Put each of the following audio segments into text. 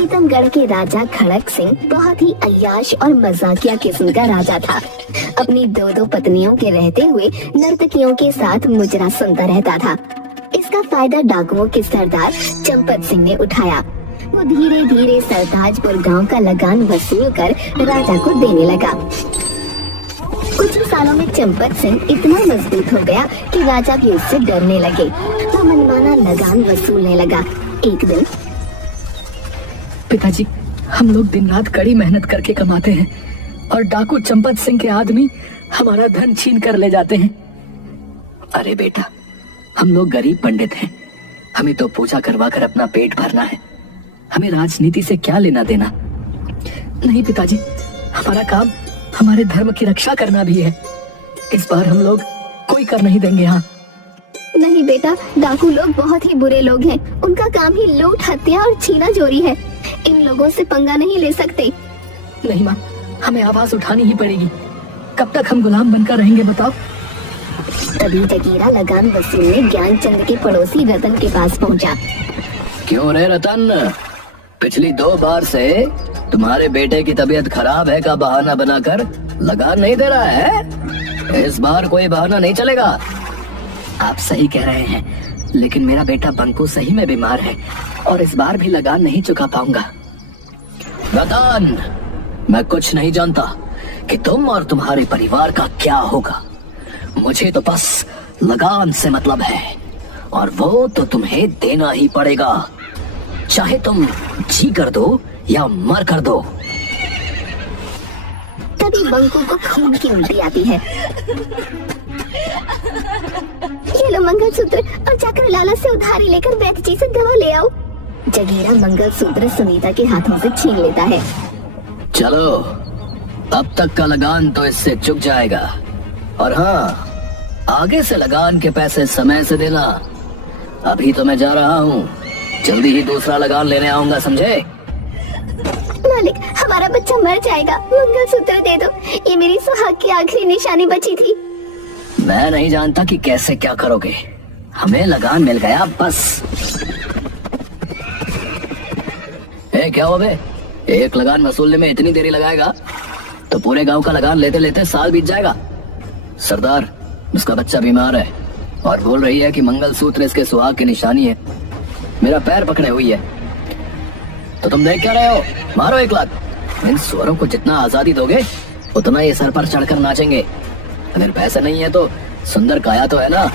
प्रीतमगढ़ के राजा खड़क सिंह बहुत ही अय्याश और मजाकिया किस्म का राजा था। अपनी दो पत्नियों के रहते हुए नर्तकियों के साथ मुजरा सुनता रहता था। इसका फायदा डाकुओं के सरदार चंपत सिंह ने उठाया। वो धीरे धीरे सरताजपुर गांव का लगान वसूल कर राजा को देने लगा। कुछ ही सालों में चंपत सिंह इतना मजबूत हो गया कि राजा भी उससे डरने लगे। वो मनमाना लगान वसूलने लगा। एक दिन, पिताजी, हम लोग दिन रात कड़ी मेहनत करके कमाते हैं और डाकू चंपत सिंह के आदमी हमारा धन छीन कर ले जाते हैं। अरे बेटा, हम लोग गरीब पंडित हैं, हमें तो पूजा करवा कर अपना पेट भरना है, हमें राजनीति से क्या लेना देना। नहीं पिताजी, हमारा काम हमारे धर्म की रक्षा करना भी है। इस बार हम लोग कोई कर नहीं देंगे। हाँ नहीं बेटा, डाकू लोग बहुत ही बुरे लोग हैं। उनका काम ही लूट, हत्या और छीना चोरी है। इन लोगों से पंगा नहीं ले सकते। नहीं माँ, हमें आवाज उठानी ही पड़ेगी। कब तक हम गुलाम बनकर रहेंगे बताओ। तभी जगीरा लगान वसूलने ज्ञानचंद के पड़ोसी रतन के पास पहुंचा। क्यों रे रतन, पिछली 2 बार से तुम्हारे बेटे की तबीयत खराब है का बहाना बनाकर लगान नहीं दे रहा है? इस बार कोई बहाना नहीं चलेगा। आप सही कह रहे हैं, लेकिन मेरा बेटा बंकू सही में बीमार है और इस बार भी लगान नहीं चुका पाऊंगा। रतन, मैं कुछ नहीं जानता कि तुम और तुम्हारे परिवार का क्या होगा। मुझे तो बस लगान से मतलब है, और वो तो तुम्हें देना ही पड़ेगा, चाहे तुम जी कर दो या मर कर दो। तभी बंकू को खून की उल्टी आती है। ये लो मंगलसूत्र और जाकर लाला से उधारी लेकर वैद्य जी से दवा ले आओ। जगीरा मंगलसूत्र सुनीता के हाथों से छीन लेता है। चलो, अब तक का लगान तो इससे चुक जाएगा, और हाँ, आगे से लगान के पैसे समय से देना। अभी तो मैं जा रहा हूँ, जल्दी ही दूसरा लगान लेने आऊंगा, समझे? मालिक, हमारा बच्चा मर जाएगा, मंगलसूत्र दे दो। ये मेरी सुहाग की आखिरी निशानी बची थी। मैं नहीं जानता कि कैसे क्या करोगे, हमें लगान मिल गया बस। क्या हुआ बे? एक लगान वसूलने में इतनी देरी लगाएगा तो पूरे गांव का लगान लेते लेते साल बीत जाएगा। सरदार, उसका बच्चा बीमार है और बोल रही है कि मंगलसूत्र इसके सुहाग की निशानी है। मेरा पैर पकड़े हुई है। तो तुम देख क्या रहे हो? मारो 1 लाख। इन सुअरों को जितना आजादी दोगे उतना ये सर पर चढ़कर नाचेंगे। अगर पैसे नहीं है तो सुंदर काया तो है ना,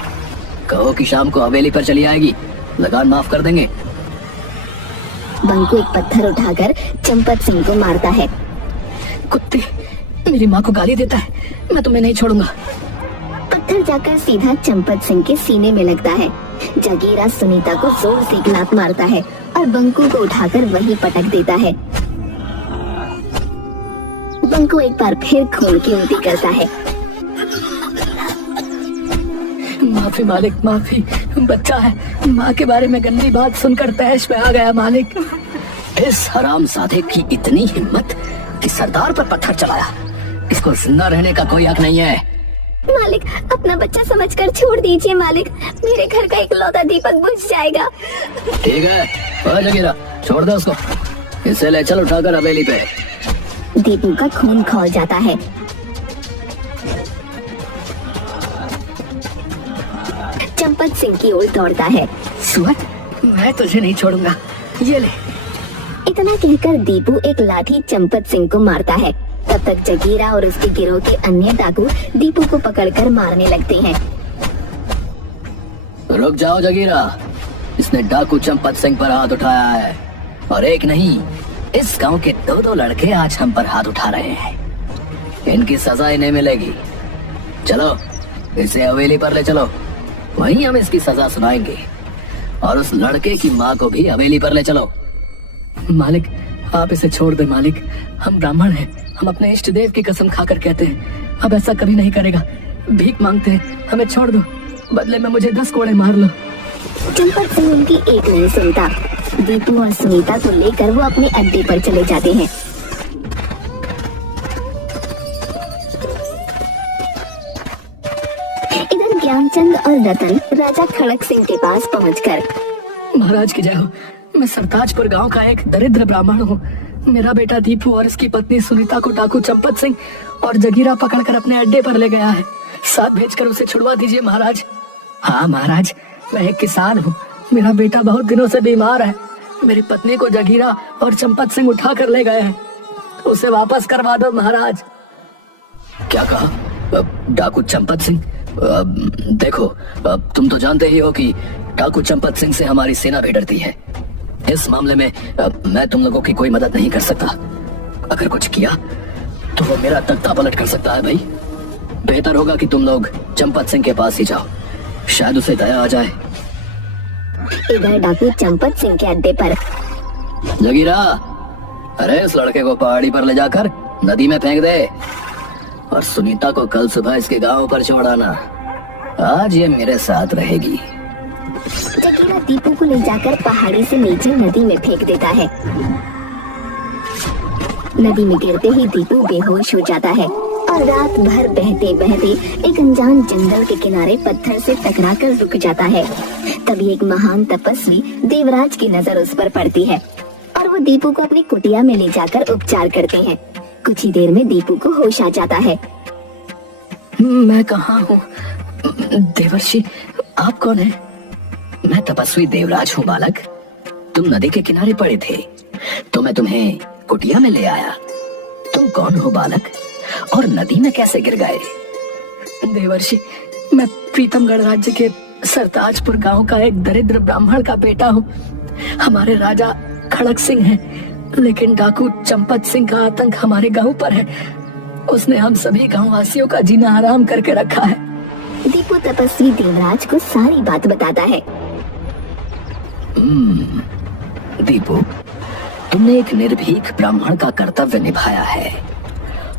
कहो कि शाम को हवेली पर चली आएगी, लगान माफ कर देंगे। बंकू एक पत्थर उठाकर चंपत सिंह को मारता है। कुत्ते, मेरी माँ को गाली देता है, मैं तुम्हें नहीं छोड़ूंगा। पत्थर जाकर सीधा चंपत सिंह के सीने में लगता है। जगीरा सुनीता को जोर से एक लात मारता है और बंकू को उठाकर वहीं पटक देता है। बंकू एक बार फिर खून की उल्टी करता है। माफी मालिक, माफी। बच्चा है, माँ के बारे में गंदी बात सुनकर तैश में आ गया मालिक। इस हरामजादे की इतनी हिम्मत कि सरदार पर पत्थर चलाया। इसको जिंदा रहने का कोई हक नहीं है। मालिक, अपना बच्चा समझकर छोड़ दीजिए मालिक, मेरे घर का इकलौता दीपक बुझ जाएगा। ठीक है, जगीरा, छोड़ दो उसको। इसे ले चल उठाकर हवेली पे। दीपू का खून खौल जाता है। चंपत सिंह की ओर दौड़ता है। सुअर, मैं तुझे नहीं छोड़ूंगा, ये ले। इतना कहकर दीपू एक लाठी चंपत सिंह को मारता है। तब तक जगीरा और उसके गिरोह के अन्य डाकू दीपू को पकड़कर मारने लगते हैं। रुक जाओ जगीरा, इसने डाकू चंपत सिंह पर हाथ उठाया है, और एक नहीं, इस गांव के 2 लड़के आज हम पर हाथ उठा रहे हैं। इनकी सजा इन्हें मिलेगी। चलो, इसे हवेली पर ले चलो, वहीं हम इसकी सजा सुनाएंगे, और उस लड़के की माँ को भी हवेली पर ले चलो। मालिक, आप इसे छोड़ दे मालिक, हम ब्राह्मण हैं, हम अपने इष्ट देव की कसम खाकर कहते हैं अब ऐसा कभी नहीं करेगा। भीख मांगते हैं, हमें छोड़ दो, बदले में मुझे 10 कोड़े मार लो। चंपत सिंह उनकी एक नहीं सुनता। दीपू और सुनीता को लेकर वो अपने अड्डे पर चले जाते हैं। इधर ज्ञानचंद और रतन राजा खड़क सिंह के पास पहुंचकर, महाराज की जय हो, मैं सरताजपुर गांव का एक दरिद्र ब्राह्मण हूँ। मेरा बेटा दीपू और इसकी पत्नी सुनीता को डाकू चंपत सिंह और जगीरा पकड़कर अपने अड्डे पर ले गया है। साथ भेजकर उसे छुड़वा दीजिए महाराज। हाँ महाराज, मैं एक किसान हूँ। मेरा बेटा बहुत दिनों से बीमार है। मेरी पत्नी को जगीरा और चंपत सिंह उठा कर ले गए हैं। उसे वापस करवा दो महाराज। क्या कहा? डाकू चंपत सिंह? देखो, तुम तो जानते ही हो कि डाकू चंपत सिंह से हमारी सेना भी डरती है। इस मामले में मैं तुम लोगों की कोई मदद नहीं कर सकता। अगर कुछ किया तो वो मेरा तख्ता पलट कर सकता है भाई। बेहतर होगा कि तुम लोग चंपत सिंह के पास ही जाओ, शायद उसे दया आ जाए। इधर डाकू चंपत सिंह के अड्डे पर जगीरा, अरे इस लड़के को पहाड़ी पर ले जाकर नदी में फेंक दे और सुनीता को कल सुबह इसके गांव पर छोड़ाना। आज ये मेरे साथ रहेगी। जगीरा दीपू को ले जाकर पहाड़ी से नीचे नदी में फेंक देता है। नदी में गिरते ही दीपू बेहोश हो जाता है और रात भर बहते बहते एक अनजान जंगल के किनारे पत्थर से टकराकर रुक जाता है। तभी एक महान तपस्वी देवराज की नजर उस पर पड़ती है और वो दीपू को अपनी कुटिया में ले जाकर उपचार करते हैं। कुछ ही देर में दीपू को होश आ जाता है। मैं कहाँ हूँ? देवर्षि, आप कौन है? मैं तपस्वी देवराज हूँ बालक। तुम नदी के किनारे पड़े थे तो मैं तुम्हें कुटिया में ले आया। तुम कौन हो बालक, और नदी में कैसे गिर गए? देवर्षि, मैं प्रीतमगढ़ राज्य के सरताजपुर गांव का एक दरिद्र ब्राह्मण का बेटा हूँ। हमारे राजा खड़क सिंह हैं, लेकिन डाकू चंपत सिंह का आतंक हमारे गांव पर है। उसने हम सभी गांव वासियों का जीना हराम करके रखा है। दीपू तपस्वी देवराज को सारी बात बताता है। दीपू, तुमने एक निर्भीक ब्राह्मण का कर्तव्य निभाया है।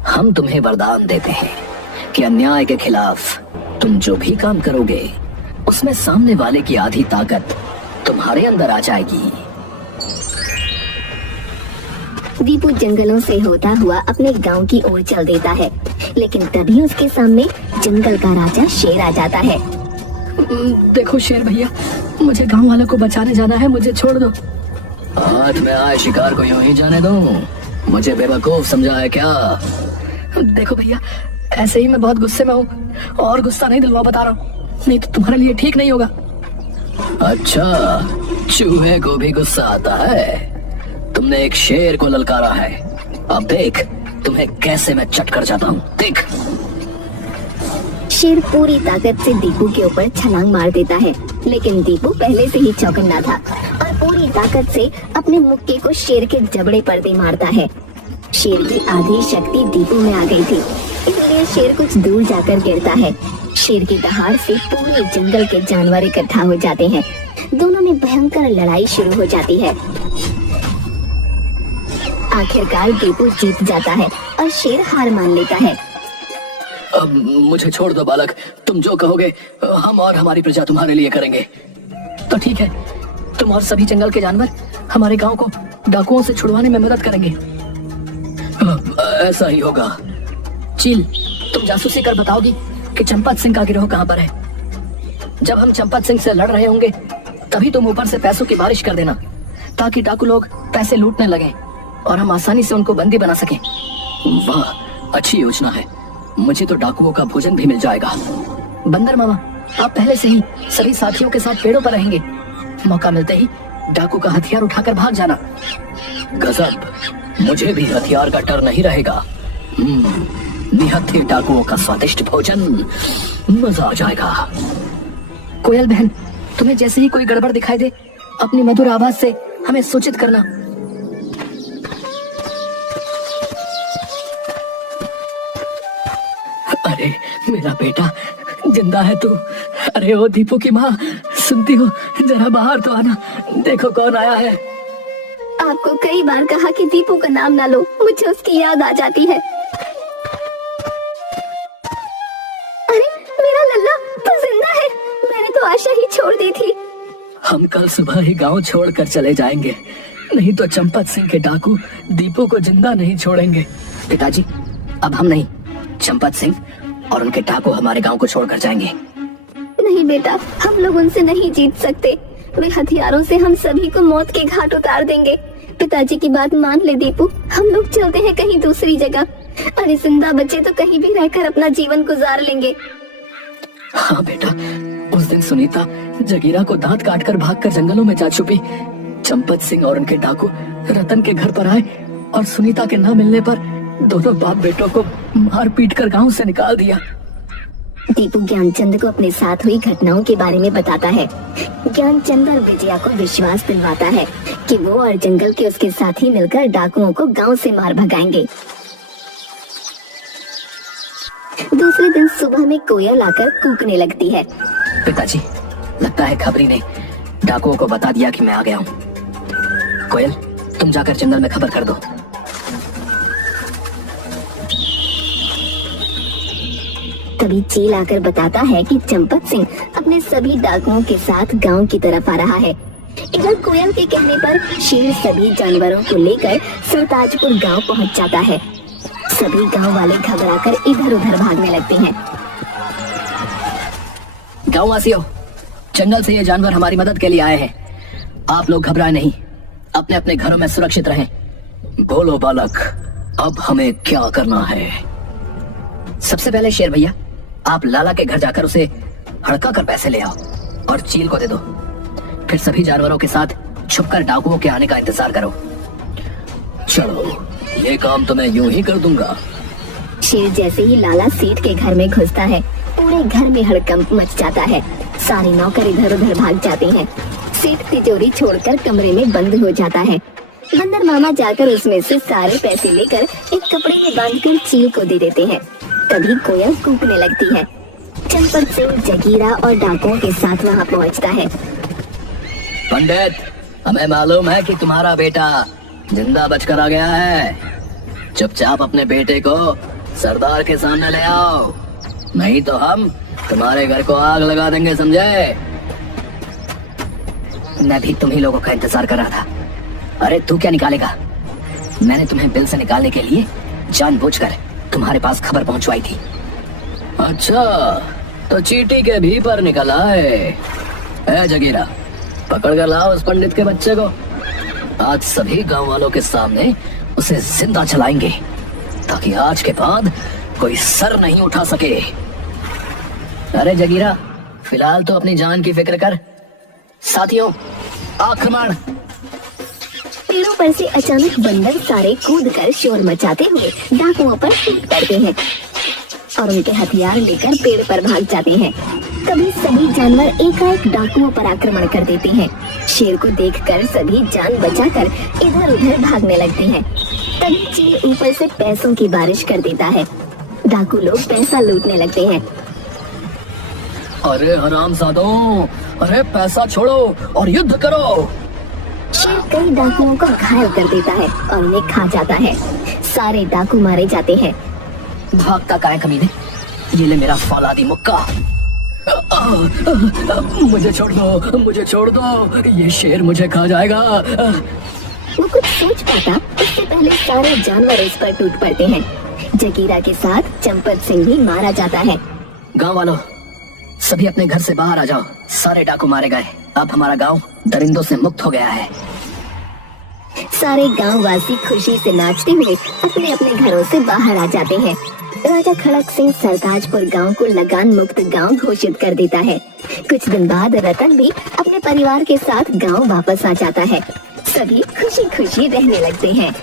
हम तुम्हें वरदान देते हैं कि अन्याय के खिलाफ तुम जो भी काम करोगे उसमें सामने वाले की आधी ताकत तुम्हारे अंदर आ जाएगी। दीपू जंगलों से होता हुआ अपने गांव की ओर चल देता है, लेकिन तभी उसके सामने जंगल का राजा शेर आ जाता है। देखो शेर भैया, मुझे गांव वालों को बचाने जाना है, मुझे छोड़ दो। हाथ में आए शिकार को यूं ही जाने दूं? मुझे बेवकूफ समझा है क्या? देखो भैया, ऐसे ही मैं बहुत गुस्से में हूँ, और गुस्सा नहीं दिलवा, बता रहा हूँ, नहीं तो तुम्हारे लिए ठीक नहीं होगा। अच्छा, चूहे को भी गुस्सा आता है? तुमने एक शेर को ललकारा है, अब देख तुम्हें कैसे मैं चट कर जाता हूँ, देख। शेर पूरी ताकत से दीपू के ऊपर छलांग मार देता है, लेकिन दीपू पहले से ही चौकन्ना था और पूरी ताकत से अपने मुक्के को शेर के जबड़े पर दे मारता है। शेर की आधी शक्ति दीपू में आ गई थी, इसलिए शेर कुछ दूर जाकर गिरता है। शेर की दहाड़ से पूरे जंगल के जानवर इकट्ठा हो जाते हैं। दोनों में भयंकर लड़ाई शुरू हो जाती है। आखिरकार दीपू जीत जाता है और शेर हार मान लेता है। अब मुझे छोड़ दो बालक, तुम जो कहोगे हम और हमारी प्रजा तुम्हारे लिए करेंगे। तो ठीक है, तुम और सभी जंगल के जानवर हमारे गांव को डाकुओं से छुड़वाने में मदद करेंगे। ऐसा ही होगा। चील, तुम जासूसी कर बताओगी कि चंपत सिंह का गिरोह कहाँ पर है। जब हम चंपत सिंह से लड़ रहे होंगे तभी तुम ऊपर से पैसों की बारिश कर देना, ताकि डाकू लोग पैसे लूटने लगे और हम आसानी से उनको बंदी बना सकें। वाह, अच्छी योजना है। मुझे तो डाकुओं का भोजन भी मिल जाएगा। बंदर मामा, आप पहले से ही सभी साथियों के साथ पेड़ों पर रहेंगे। मौका मिलते ही डाकू का हथियार उठाकर भाग जाना। गजब, मुझे भी हथियार का डर नहीं रहेगा। निहत्थे डाकुओं का स्वादिष्ट भोजन, मजा आ जाएगा। कोयल बहन, तुम्हें जैसे ही कोई गड़बड़ दिखाई दे अपनी मधुर आवाज से हमें सूचित करना। अरे मेरा बेटा, जिंदा है तू? अरे ओ दीपू की माँ, सुनती हो? जरा बाहर तो आना, देखो कौन आया है। आपको कई बार कहा कि दीपू का नाम ना लो, मुझे उसकी याद आ जाती है। अरे मेरा लल्ला तो जिंदा है, मैंने तो आशा ही छोड़ दी थी। हम कल सुबह ही गांव छोड़कर चले जाएंगे, नहीं तो चंपत सिंह के डाकू दीपू को जिंदा नहीं छोड़ेंगे। पिताजी, अब हम नहीं, चंपत सिंह और उनके डाकू हमारे गांव को छोड़कर जाएंगे। नहीं बेटा, हम लोग उनसे नहीं जीत सकते। वे हथियारों से हम सभी को मौत के घाट उतार देंगे। पिताजी की बात मान ले दीपू, हम लोग चलते हैं कहीं दूसरी जगह। अरे जिंदा बचे तो कहीं भी रहकर अपना जीवन गुजार लेंगे। हाँ बेटा, उस दिन सुनीता जगीरा को दांत काटकर भागकर जंगलों में जा छुपी। चंपत सिंह और उनके डाकू रतन के घर पर आए और सुनीता के न मिलने पर दोनों बाप बेटों को मार पीट कर गांव से निकाल दिया। दीपू ज्ञानचंद को अपने साथ हुई घटनाओं के बारे में बताता है। ज्ञानचंद और विजया को विश्वास दिलवाता है कि वो और जंगल के उसके साथी मिलकर डाकुओं को गांव से मार भगाएंगे। दूसरे दिन सुबह में कोयल आकर कूकने लगती है। पिताजी, लगता है खबरी ने डाकुओं को बता दिया कि मैं आ गया हूँ। कोयल, तुम जाकर जंगल में खबर कर दो। तभी चील आकर बताता है कि चंपत सिंह अपने सभी डाकुओं के साथ गांव की तरफ आ रहा है। इधर कोयल के कहने पर शेर सभी जानवरों को लेकर सरताजपुर गांव पहुंच जाता है। सभी गांव वाले घबराकर इधर उधर भागने लगते हैं। गाँव वासियों, जंगल से ये जानवर हमारी मदद के लिए आए हैं। आप लोग घबराए नहीं, अपने अपने घरों में सुरक्षित रहें। बोलो बालक, अब हमें क्या करना है? सबसे पहले शेर भैया, आप लाला के घर जाकर उसे हड़का कर पैसे ले आओ और चील को दे दो। फिर सभी जानवरों के साथ छुपकर डाकुओं के आने का इंतजार करो। चलो, ये काम तो मैं यूं ही कर दूंगा। शेर जैसे ही लाला सेठ के घर में घुसता है, पूरे घर में हड़कंप मच जाता है। सारे नौकर इधर उधर भाग जाते हैं। सेठ तिजोरी छोड़कर कमरे में बंद हो जाता है। बंदर मामा जाकर उसमें से सारे पैसे लेकर एक कपड़े में बांधकर चील को दे देते हैं। तभी कोयल कूकने लगती है। चंपत सिंह जगीरा और डाकुओं के साथ वहाँ पहुँचता है। पंडित, हमें मालूम है कि तुम्हारा बेटा जिंदा बचकर आ गया है। चुपचाप अपने बेटे को सरदार के सामने ले आओ, नहीं तो हम तुम्हारे घर को आग लगा देंगे, समझे? मैं भी तुम ही लोगों का इंतजार कर रहा था। अरे तू क्या निकालेगा? मैंने तुम्हें बिल से निकालने के लिए जानबूझकर तुम्हारे पास खबर पहुंचवाई थी। अच्छा, तो चींटी के भी पर निकल आए। ए जगीरा, पकड़ कर लाओ उस पंडित के बच्चे को। आज सभी गांव वालों के सामने उसे जिंदा जलाएंगे, ताकि आज के बाद कोई सर नहीं उठा सके। अरे जगीरा, फिलहाल तो अपनी जान की फिक्र कर। साथियों, आक्रमण! पेड़ों पर से अचानक बंदर सारे कूदकर शोर मचाते हुए डाकुओं पर टूट पड़ते हैं और उनके हथियार लेकर पेड़ पर भाग जाते हैं। तभी सभी जानवर एकाएक डाकुओं पर आक्रमण कर देते हैं। शेर को देखकर सभी जान बचाकर इधर उधर भागने लगते हैं। तभी चील ऊपर से पैसों की बारिश कर देता है। डाकू लोग पैसा लूटने लगते हैं। अरे हरामजादों, अरे पैसा छोड़ो और युद्ध करो। शेर कई डाकुओं को घायल कर देता है और उन्हें खा जाता है। सारे डाकू मारे जाते हैं। भागता काहे कमीने? ये ले मेरा फौलादी मुक्का। मुझे छोड़ दो, मुझे छोड़ दो, ये शेर मुझे खा जाएगा। वो कुछ सोच पाता उससे पहले सारे जानवर उस पर टूट पड़ते हैं। जगीरा के साथ चंपत सिंह भी मारा जाता है। गांव वालों, सभी अपने घर से बाहर आ जाओ। सारे डाकू मारे गए। अब हमारा गांव दरिंदों से मुक्त हो गया है। सारे गांव वासी खुशी से नाचते हुए अपने अपने घरों से बाहर आ जाते हैं। राजा खड़क सिंह सरताजपुर गांव को लगान मुक्त गांव घोषित कर देता है। कुछ दिन बाद रतन भी अपने परिवार के साथ गांव वापस आ जाता है। सभी खुशी खुशी रहने लगते हैं।